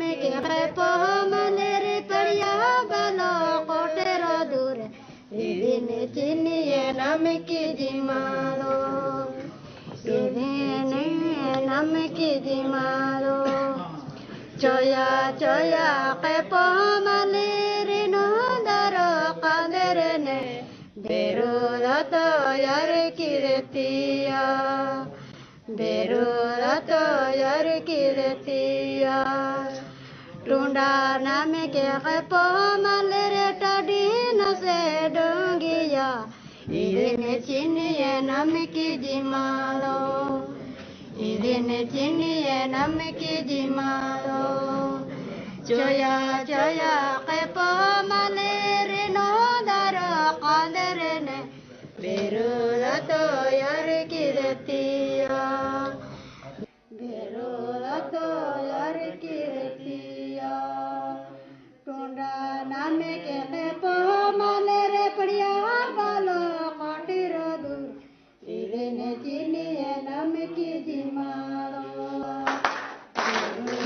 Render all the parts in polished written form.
के पोमलेरे पड़िया बलो कोटेरो दूर दिन चिनिए नम की जिमालो दिन नम की जिमालो चोया चोया के पोमलेरे नोदरो कादरे ने बेरुरतो यार किरतिया बेरुरतो यार किरतिया टूंडा नाम के पोमलेरे टडी न से डूंगिया इधन चिनिए नम की जिमालो इधन चिनिए नम की जिमालो चोया चोया के पोमलेरे नोदरो कादरे ने बेरुरतो यार किरतिया बेरुरतो यार किरतिया टूंडा नाम के पोमलेरे पड़िया बालो कोटिरो दूर इधन चिनिए नम की जिमालो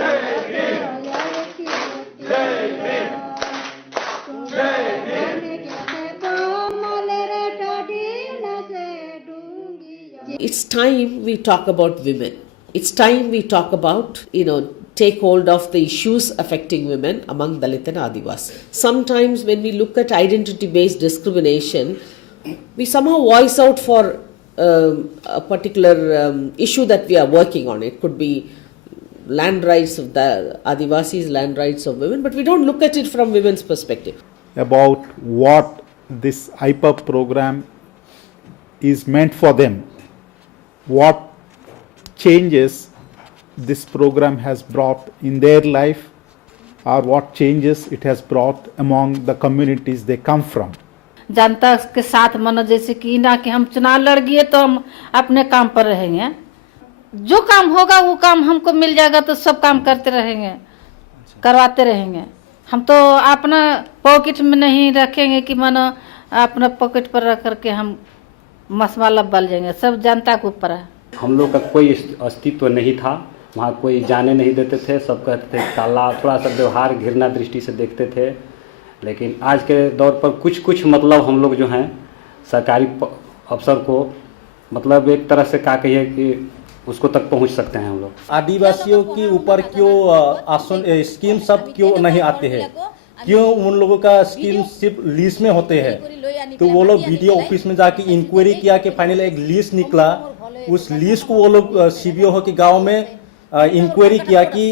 यार किरतिया टूंडा नाम के पोमलेरे टडी न से डूंगिया. It's time we talk about women. It's time we talk about, take hold of the issues affecting women among Dalit and Adivasi. Sometimes when we look at identity-based discrimination, we somehow voice out for a particular issue that we are working on. It could be land rights of the Adivasis, land rights of women, but we don't look at it from women's perspective. About what this IPUB program is meant for them, what changes this program has brought in their life, or what changes it has brought among the communities they come from. जनता के साथ मानो जैसे कि ना कि हम चुनाव लड़ गए तो हम अपने काम पर रहेंगे, जो काम होगा वो काम हमको मिल जाएगा तो सब काम करते रहेंगे, करवाते रहेंगे. हम तो अपना पॉकेट में नहीं रखेंगे कि मानो अपना पॉकेट पर रख करके हम मसवाला बल जाएंगे. सब जनता के ऊपर है. हम लोग का कोई अस्तित्व नहीं था वहाँ, कोई जाने नहीं देते थे. सब कहते थे काला, थोड़ा सा व्यवहार घृणा दृष्टि से देखते थे. लेकिन आज के दौर पर कुछ मतलब हम लोग जो हैं सरकारी अफसर को मतलब एक तरह से क्या कहिए कि उसको तक पहुंच सकते हैं हम लोग. आदिवासियों के ऊपर क्यों स्कीम सब क्यों नहीं आते हैं, क्यों उन लोगों का स्कीम सिर्फ लीज में होते हैं. तो वो लोग बीडीओ ऑफिस में जाके इंक्वायरी किया कि फाइनल एक लीज निकला. उस लीज को वो लोग सीबीओ के गांव में इंक्वायरी किया कि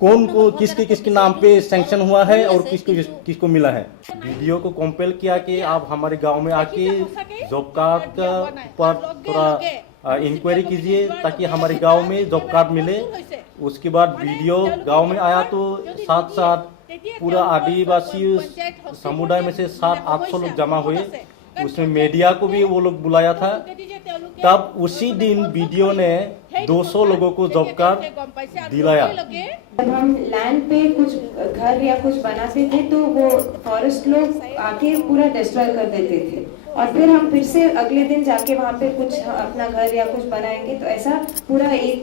कौन को किसके नाम पे सैंक्शन हुआ है और किसको मिला है. बीडीओ को कंपेल किया कि आप हमारे गांव में आके जॉब कार्ड पर थोड़ा इंक्वायरी कीजिए ताकि हमारे गांव में जॉब कार्ड मिले. उसके बाद बीडीओ गांव में आया तो साथ साथ पूरा आदिवासी समुदाय में से 700-800 लोग जमा हुए. उसमें मीडिया को भी वो लोग बुलाया था. तब उसी दिन बीडीओ ने 200 लोगों को जॉब कार्ड दिलाया. जब हम लैंड पे कुछ घर या कुछ बनाते थे तो वो फॉरेस्ट लोग आके पूरा डिस्ट्रॉय कर देते थे और फिर हम फिर से अगले दिन जाके वहाँ पे कुछ अपना घर या कुछ बनाएंगे. तो ऐसा पूरा एक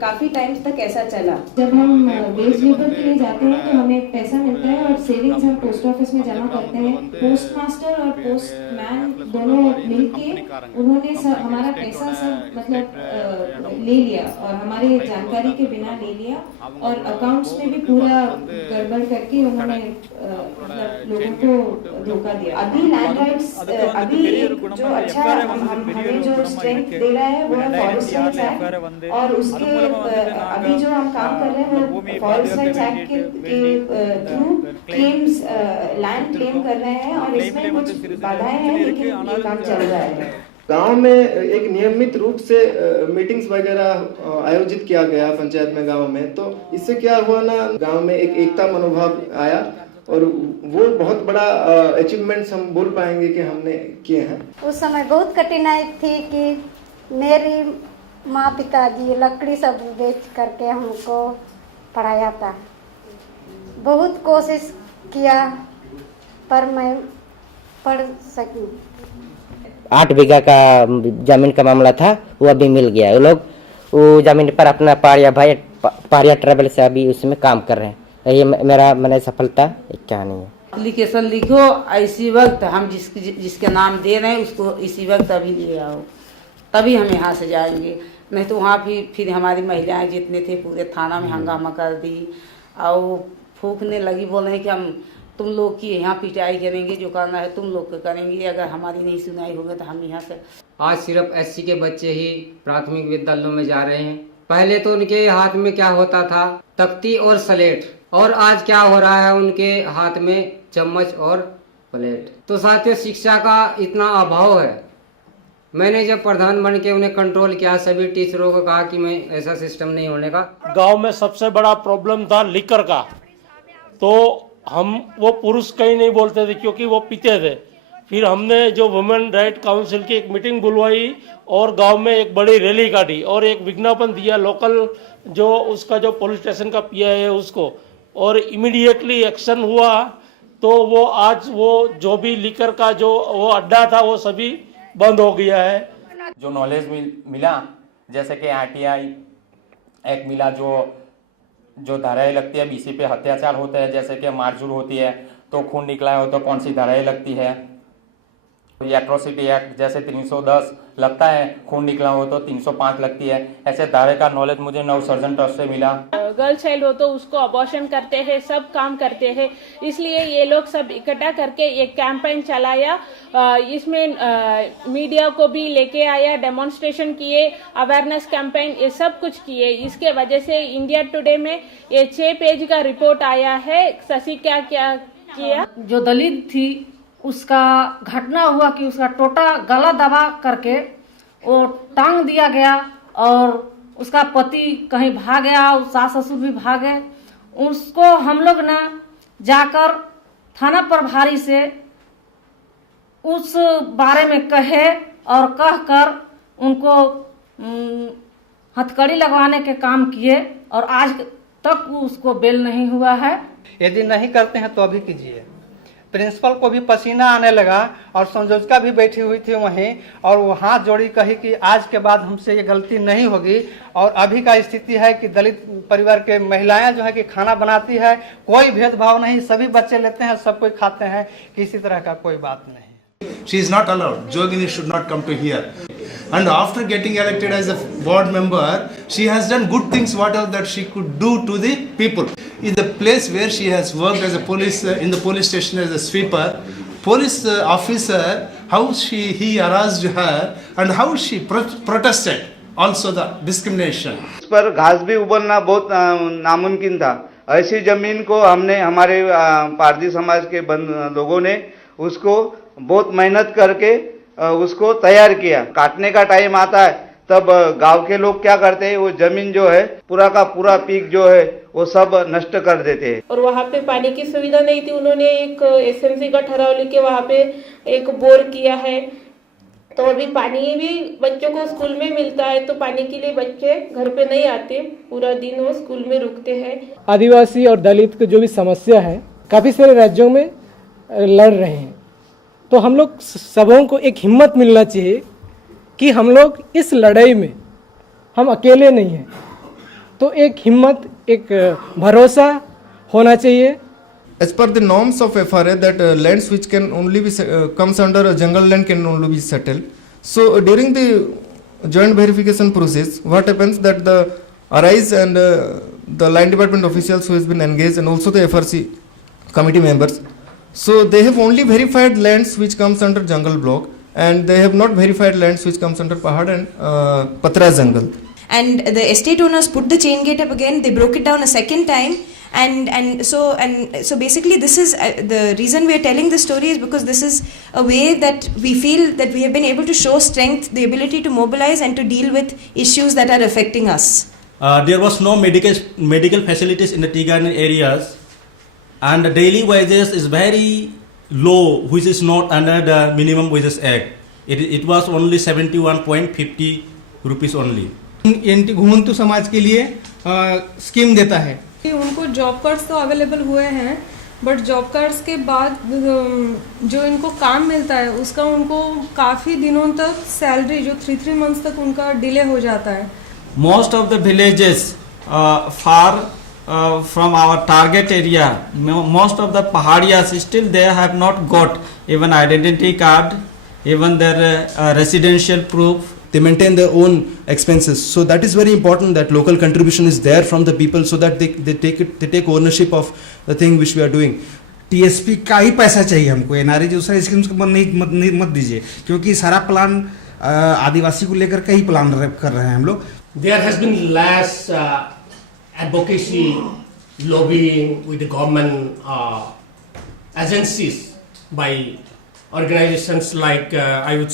काफी टाइम तक ऐसा चला. जब हम वेज लेबर के लिए जाते हैं तो हमें पैसा मिलता है और सेविंग्स हम पोस्ट ऑफिस में जमा करते हैं. पोस्ट मास्टर और पोस्टमैन दोनों मिलके उन्होंने हमारा पैसा सब मतलब ले लिया और हमारे जानकारी के बिना ले लिया और अकाउंट्स में भी पूरा गड़बड़ करके उन्होंने मतलब लोगों को धोखा दिया. अभी लैंड राइट्स अभी जो अच्छा हमें जो स्ट्रेंथ दे रहा है वो है फॉरेस्ट राइट्स एक्ट और उसके अभी जो हम काम कर रहे हैं वो फॉरेस्ट राइट्स एक्ट के थ्रू क्लेम्स लैंड क्लेम कर रहे हैं और इसमें कुछ बाधाएं हैं लेकिन ये काम चल रहा है. गांव में एक नियमित रूप से मीटिंग्स वगैरह आयोजित किया गया पंचायत में गांव में. तो इससे क्या हुआ ना, गांव में एक एकता मनोभाव आया और वो बहुत बड़ा अचीवमेंट्स हम बोल पाएंगे कि हमने किए हैं. उस समय बहुत कठिनाई थी कि मेरी माँ पिताजी लकड़ी सब बेच करके हमको पढ़ाया था. बहुत कोशिश किया पर मैं पढ़ सकी. 8 बीघा का जमीन का मामला था, वो अभी मिल गया. वो लोग वो जमीन पर अपना पाड़ या भाई पारिया ट्रेवल से अभी उसमें काम कर रहे हैं। ये मेरा मैंने सफलता एक कहानी है। एप्लीकेशन लिखो इसी वक्त, हम जिसके नाम दे रहे हैं उसको इसी वक्त अभी ले आओ, तभी हम यहाँ से जाएंगे। नहीं तो वहाँ फिर हमारी महिलाएं जितने थे पूरे थाना में हंगामा कर दी और फूकने लगी, बोल रहे हैं कि हम तुम लोग की यहाँ पिटाई करेंगे, जो करना है तुम लोग को करेंगे, अगर हमारी नहीं सुनाई होगी तो हम यहाँ से। आज सिर्फ एससी के बच्चे ही प्राथमिक विद्यालयों में जा रहे हैं। पहले तो उनके हाथ में क्या होता था, तख्ती और स्लेट, और आज क्या हो रहा है, उनके हाथ में चम्मच और प्लेट। तो साथियों, शिक्षा का इतना अभाव है। मैंने जब प्रधान बन के उन्हें कंट्रोल किया, सभी टीचरों को कहा कि मैं ऐसा सिस्टम नहीं होने का। गांव में सबसे बड़ा प्रॉब्लम था लिकर का, तो हम वो पुरुष कहीं नहीं बोलते थे क्योंकि वो पीते थे। फिर हमने जो वुमेन राइट काउंसिल की एक मीटिंग बुलवाई और गांव में एक बड़ी रैली काटी और एक विज्ञापन दिया लोकल जो उसका जो पुलिस स्टेशन का पीआई है उसको, और इमीडिएटली एक्शन हुआ। तो वो आज वो जो भी लिकर का जो वो अड्डा था वो सभी बंद हो गया है। जो नॉलेज मिला, जैसे कि आरटीआई एक मिला, जो धाराएं लगती है बीसी पे अत्याचार होता है, जैसे कि मारझूड़ होती है तो खून निकला हो तो कौन सी धाराएं लगती है। एट्रोसिटी एक्ट जैसे 310 लगता है, खून निकला हो तो 305 लगती है। ऐसे धारे का नॉलेज मुझे नवसर्जन ट्रस्ट से मिला। गर्ल चाइल्ड हो तो उसको अबॉर्शन करते हैं, सब काम करते हैं, इसलिए ये लोग सब इकट्ठा करके एक कैंपेन चलाया। इसमें मीडिया को भी लेके आया, डेमोन्स्ट्रेशन किए, अवेयरनेस कैंपेन, ये सब कुछ किए। इसके वजह से इंडिया टुडे में ये 6 पेज का रिपोर्ट आया है। शशि क्या क्या किया, जो दलित थी उसका घटना हुआ कि उसका टोटा गला दबा करके वो टांग दिया गया और उसका पति कहीं भाग गया, सास ससुर भी भागे। उसको हम लोग ना जाकर थाना प्रभारी से उस बारे में कहे और कहकर उनको हथकड़ी लगवाने के काम किए और आज तक उसको बेल नहीं हुआ है। यदि नहीं करते हैं तो अभी कीजिए। प्रिंसिपल को भी पसीना आने लगा और संयोजिका भी बैठी हुई थी वहीं, और वो हाथ जोड़ी कही कि आज के बाद हमसे ये गलती नहीं होगी। और अभी का स्थिति है कि दलित परिवार के महिलाएं जो है कि खाना बनाती है, कोई भेदभाव नहीं, सभी बच्चे लेते हैं, सब कोई खाते हैं, किसी तरह का कोई बात नहीं। She is not allowed. Jogini should not come to here. And after getting elected as a board member, she has done good things, whatever that she could do to the people. In the place where she has worked as a police, in the police station as a sweeper, police officer, how he harassed her and how she protested. Also the discrimination. उस पर घास भी उबलना बहुत नामुमकिन था। ऐसी जमीन को हमने हमारे पारसी समाज के लोगों ने उसको बहुत मेहनत करके उसको तैयार किया। काटने का टाइम आता है तब गांव के लोग क्या करते हैं, वो जमीन जो है पूरा का पूरा पीक जो है वो सब नष्ट कर देते हैं। और वहाँ पे पानी की सुविधा नहीं थी, उन्होंने एक एसएमसी का ठहराव लेके वहाँ पे एक बोर किया है। तो अभी पानी भी बच्चों को स्कूल में मिलता है, तो पानी के लिए बच्चे घर पे नहीं आते, पूरा दिन वो स्कूल में रुकते हैं। आदिवासी और दलित की जो भी समस्या है काफ़ी सारे राज्यों में लड़ रहे हैं, तो हम लोग सबों को एक हिम्मत मिलना चाहिए कि हम लोग इस लड़ाई में हम अकेले नहीं हैं। तो एक हिम्मत, एक भरोसा होना चाहिए। As per the norms of FRA, that lands which can only be comes under a jungle land can only be settled. So during the joint verification process, what happens that the RIs and the line department officials who has been engaged and also the FRC committee members, so they have only verified lands which comes under jungle block, and they have not verified lands which comes under Pahad and Patra jungle. And the estate owners put the chain gate up again. They broke it down a second time, and so basically this is the reason we are telling this story, is because this is a way that we feel that we have been able to show strength, the ability to mobilize and to deal with issues that are affecting us. There was no medical facilities in the tea garden areas, and the daily wages is very low, which is not under the minimum wages act. It was only 71.50 rupees only. Anti घुमंतु समाज के लिए scheme देता है। उनको job cards तो available हुए हैं, but job cards के बाद जो इनको काम मिलता है उसका उनको काफ़ी दिनों तक सैलरी जो 3 मंथ्स तक उनका डिले हो जाता है। Most of the villages far from our target area. Most of the pahadiyas still they have not got even identity card, even their residential proof. They maintain their own expenses, so that is very important that local contribution is there from the people, so that they take ownership of the thing which we are doing. TSP का ही पैसा चाहिए हमको, NRE दूसरा schemes को मत दीजिए, क्योंकि सारा प्लान आदिवासी को लेकर के ही प्लान कर रहे हैं हम लोग. There has been less advocacy, lobbying with the government agencies by organizations like I would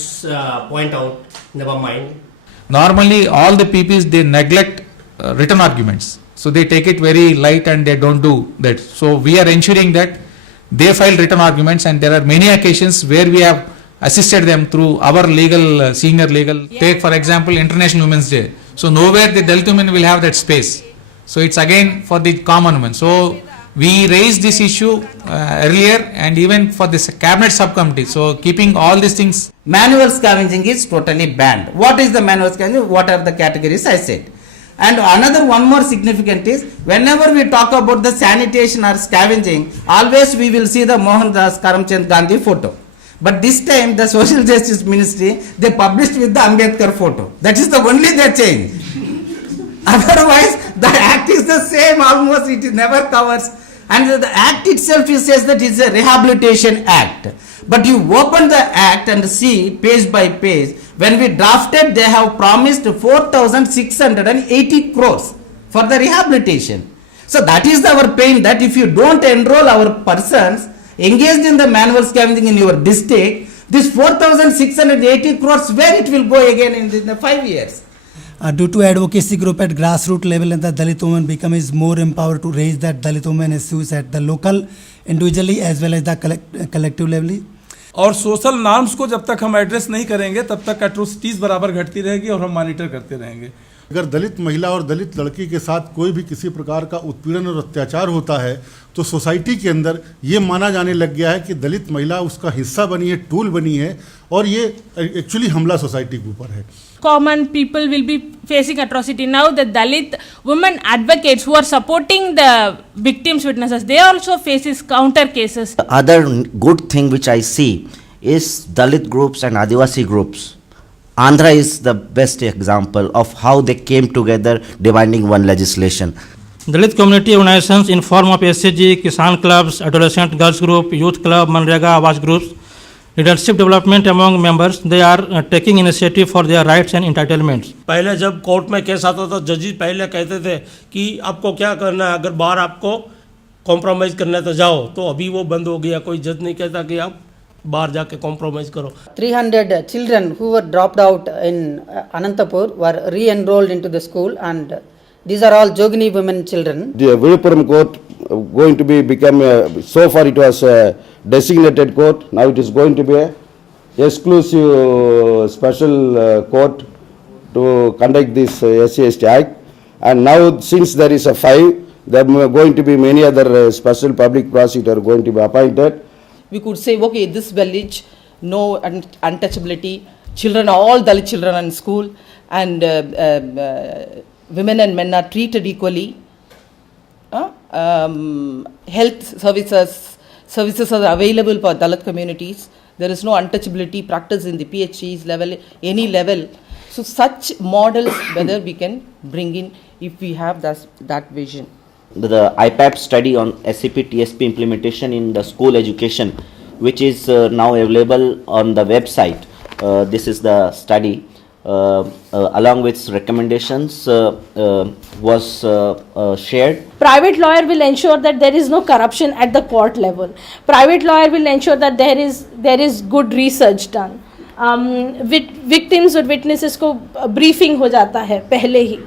point out, Nevermind. Normally, all the PPs they neglect written arguments, so they take it very light and they don't do that. So we are ensuring that they file written arguments, and there are many occasions where we have assisted them through our legal, senior legal. Take for example International Women's Day. So nowhere the Dalit women will have that space. So it's again for the common women. So we raised this issue earlier, and even for this cabinet subcommittee. So keeping all these things. Manual scavenging is totally banned. What is the manual scavenging? What are the categories I said? And another one more significant is, whenever we talk about the sanitation or scavenging, always we will see the Mohandas Karamchand Gandhi photo. But this time the Social Justice Ministry, they published with the Ambedkar photo. That is the only they change. Otherwise, the act is the same almost, it never covers. And the act itself says that it's a rehabilitation act. But you open the act and see page by page, when we drafted, they have promised 4,680 crores for the rehabilitation. So that is our pain, that if you don't enroll our persons engaged in the manual scavenging in your district, this 4,680 crores, where it will go again in the 5 years? Due to advocacy group at grassroots level, and the Dalit women become is more empowered to raise that Dalit women issues at the local, individually as well as the collective level. और social norms को जब तक हम address नहीं करेंगे तब तक atrocities बराबर घटती रहेगी और हम मॉनिटर करते रहेंगे. अगर दलित महिला और दलित लड़की के साथ कोई भी किसी प्रकार का उत्पीड़न और अत्याचार होता है तो सोसाइटी के अंदर ये माना जाने लग गया है कि दलित महिला उसका हिस्सा बनी है, टूल बनी है, और ये एक्चुअली हमला सोसाइटी के ऊपर है. Common people will be facing atrocity. Now the Dalit women advocates who are supporting the victims' witnesses, they also faces counter cases. The other good thing which I see is Dalit groups and Adivasi groups. Andhra is the best example of how they came together demanding one legislation. Dalit community organizations in form of SCG, Kisan clubs, adolescent girls group, youth club, Manrega, Awas groups, leadership development among members, they are taking initiative for their rights and entitlements. पहले जब court में case आता था, जजेस पहले कहते थे कि आपको क्या करना है, अगर बाहर आपको कॉम्प्रोमाइज़ करना है तो जाओ, तो अभी वो बंद हो गया. कोई जज नहीं कहता कि आप बाहर जाके कॉम्प्रोमाइज करो. 300 children who were dropped out in Anantapur were re-enrolled into the school, and these are all Jogini women children. The Vilupuram court going to become so far it was a designated court, now it is going to be a exclusive special court to conduct this SC/ST Act, and now since there is a 5, there are going to be many other special public prosecutor going to be appointed. We could say, okay, this village, no untouchability, children, all Dalit children are in school, and women and men are treated equally. Health services are available for Dalit communities. There is no untouchability practice in the PHCs level, any level. So such models, whether we can bring in if we have that vision. The IPAP study on SCP-TSP implementation in the school education, which is now available on the website. This is the study, along with recommendations, was shared. Private lawyer will ensure that there is no corruption at the court level. Private lawyer will ensure that there is good research done. Victims और witnesses को briefing हो जाता है पहले ही.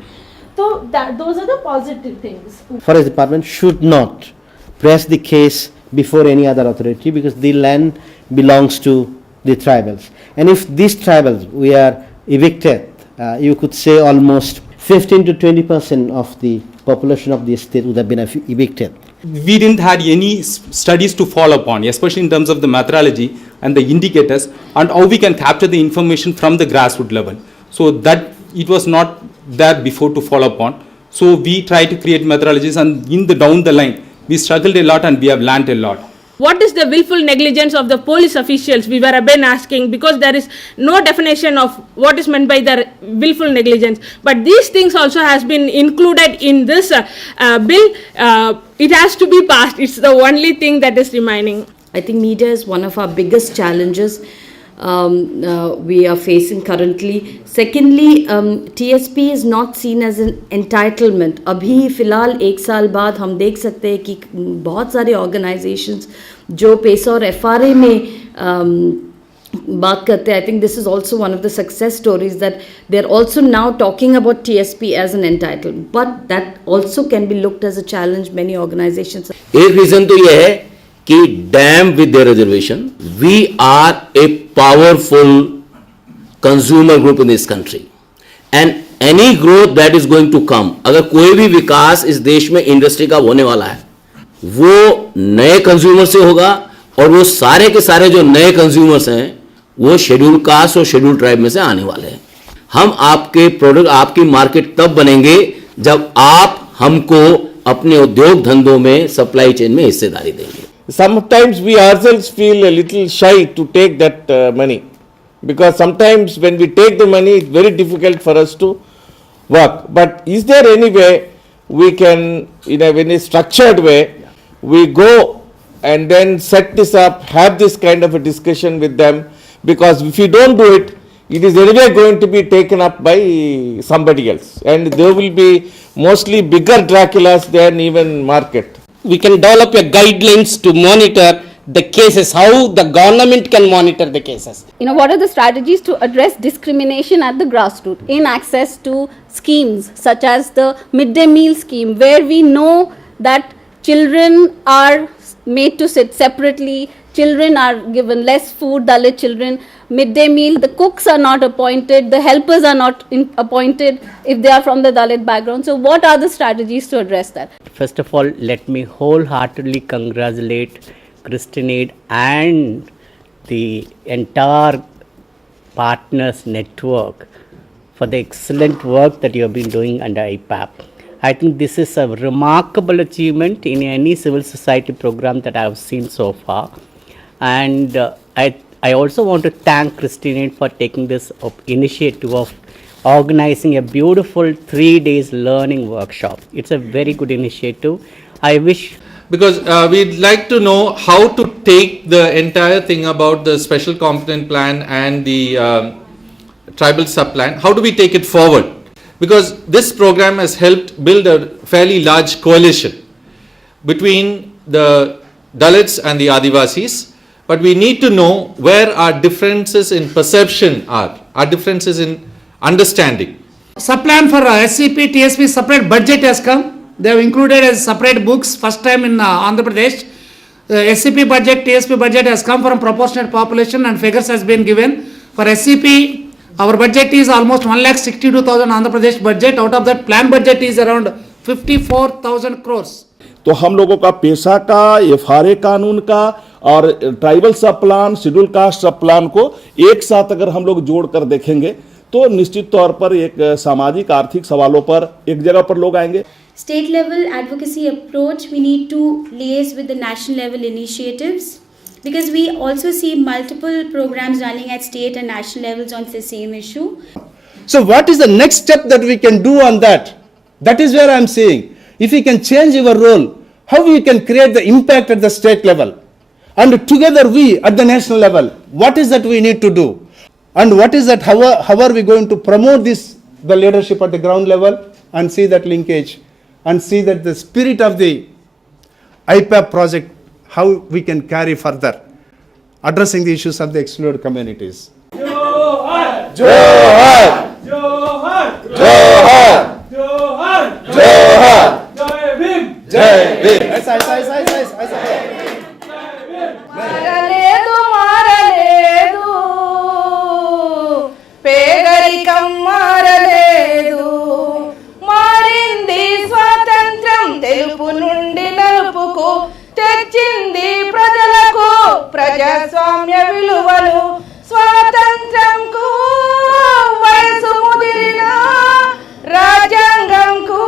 So those are the positive things. Forest Department should not press the case before any other authority, because the land belongs to the tribals. And if these tribals we are evicted, you could say almost 15 to 20% of the population of the state would have been evicted. We didn't have any studies to follow upon, especially in terms of the methodology and the indicators and how we can capture the information from the grassroots level. So that it was not there before to follow upon. So we try to create methodologies, and in the down the line, we struggled a lot and we have learnt a lot. What is the willful negligence of the police officials? We were again asking, because there is no definition of what is meant by the willful negligence. But these things also has been included in this bill. It has to be passed. It's the only thing that is remaining. I think media is one of our biggest challenges we are facing currently. Secondly, TSP is not seen as an entitlement. अभी फ़िलहाल 1 साल बाद हम देख सकते हैं कि बहुत सारे organizations जो पैसा और FRA में बात करते हैं. I think this is also one of the success stories that they're also now talking about TSP as an entitlement. But that also can be looked as a challenge. Many organizations. एक reason तो ये है कि damn with their reservation, we are a powerful consumer group in this country, and any growth that is going to come, अगर कोई भी विकास इस देश में इंडस्ट्री का होने वाला है, वो नए कंज्यूमर से होगा, और वो सारे के सारे जो नए कंज्यूमर्स हैं वो शेड्यूल कास्ट और शेड्यूल ट्राइब में से आने वाले हैं. हम आपके प्रोडक्ट, आपकी मार्केट तब बनेंगे जब आप हमको अपने उद्योग धंधों में सप्लाई चेन में हिस्सेदारी देंगे. Sometimes we ourselves feel a little shy to take that money, because sometimes when we take the money, it's very difficult for us to work. But is there any way we can, in a structured way, we go and then set this up, have this kind of a discussion with them? Because if you don't do it, it is anyway going to be taken up by somebody else, and there will be mostly bigger Draculas than even market. We can develop a guidelines to monitor the cases, how the government can monitor the cases. What are the strategies to address discrimination at the grassroots in access to schemes such as the midday meal scheme, where we know that children are made to sit separately, children are given less food, Dalit children, midday meal, the cooks are not appointed, the helpers are not appointed if they are from the Dalit background. So what are the strategies to address that? First of all, let me wholeheartedly congratulate Christian Aid and the entire partners network for the excellent work that you have been doing under IPAP. I think this is a remarkable achievement in any civil society program that I have seen so far. And I also want to thank Christian Aid for taking this initiative of organizing a beautiful 3 days learning workshop. It's a very good initiative. I wish, because we'd like to know how to take the entire thing about the special competent plan and the tribal sub-plan. How do we take it forward? Because this program has helped build a fairly large coalition between the Dalits and the Adivasis. But we need to know where our differences in perception are, our differences in understanding. Sub-plan for SCP, TSP separate budget has come. They have included as separate books first time in Andhra Pradesh. SCP budget, TSP budget has come from proportionate population and figures has been given. For SCP, our budget is almost 1,62,000 Andhra Pradesh budget. Out of that, plan budget is around 54,000 crores. तो हम लोगों का पेशा का, FRA कानून का और tribal सब प्लान, शेड्यूल कास्ट सब प्लान को एक साथ अगर हम लोग जोड़ कर देखेंगे तो निश्चित तौर पर एक सामाजिक आर्थिक सवालों पर एक जगह पर लोग आएंगे. State level advocacy approach, we need to liaise with the national level initiatives, because we also see multiple programs running at state and national levels on the same issue. So what is the next step that we can do on that? That is where I am saying, if we can change our role, how we can create the impact at the state level, and together we at the national level, what is that we need to do, and what is that, how are we going to promote this, the leadership at the ground level, and see that linkage, and see that the spirit of the IPAP project, how we can carry further, addressing the issues of the excluded communities. Johar! Johar! Johar! Johar! Johar! Johar! Jai Bhim! Jai Bhim! మారలేదు పేదరికం మారలేదు మారింది స్వాతంత్రం తెలుపు నుండి నలుపుకు తెచ్చింది ప్రజలకు ప్రజాస్వామ్య విలువలు స్వాతంత్రంకు వయసు ముదిరిన రాజ్యాంగంకు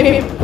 subscribe him.